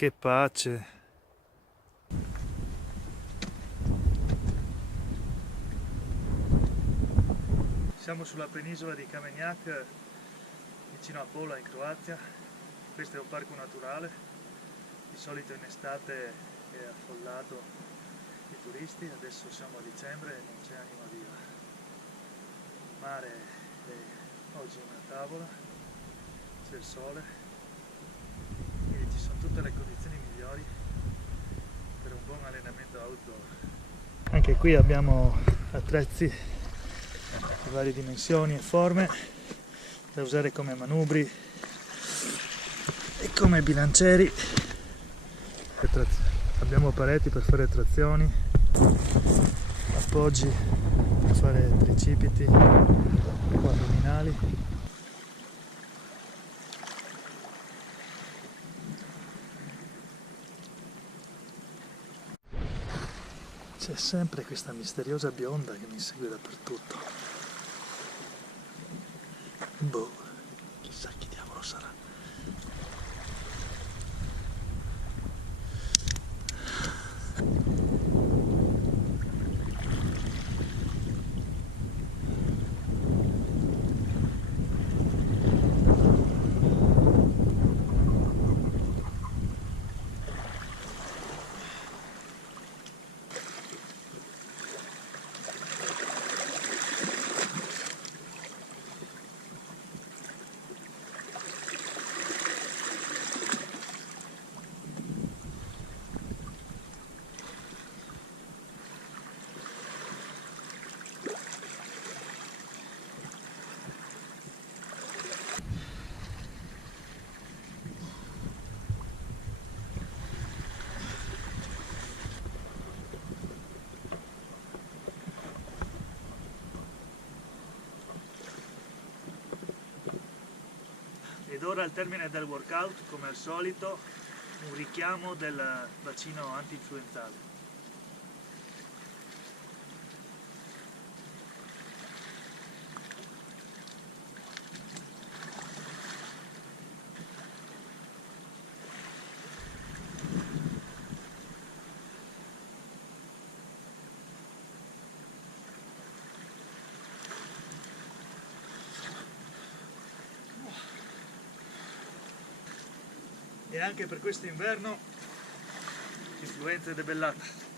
Che pace. Siamo sulla penisola di Kamenjak, vicino a Pola in Croazia. Questo è un parco naturale, di solito in estate è affollato di turisti, adesso siamo a dicembre e non c'è anima viva. Il mare è oggi una tavola, c'è il sole, quindi ci sono tutte le condizioni migliori per un buon allenamento outdoor. Anche qui abbiamo attrezzi di varie dimensioni e forme da usare come manubri e come bilancieri. Abbiamo pareti per fare trazioni, appoggi per fare tricipiti o addominali. C'è sempre questa misteriosa bionda che mi segue dappertutto. Boh, chissà chi diavolo sarà. Ed ora al termine del workout, come al solito, un richiamo del bacino anti-influenzale. E anche per questo inverno influenza è debellata.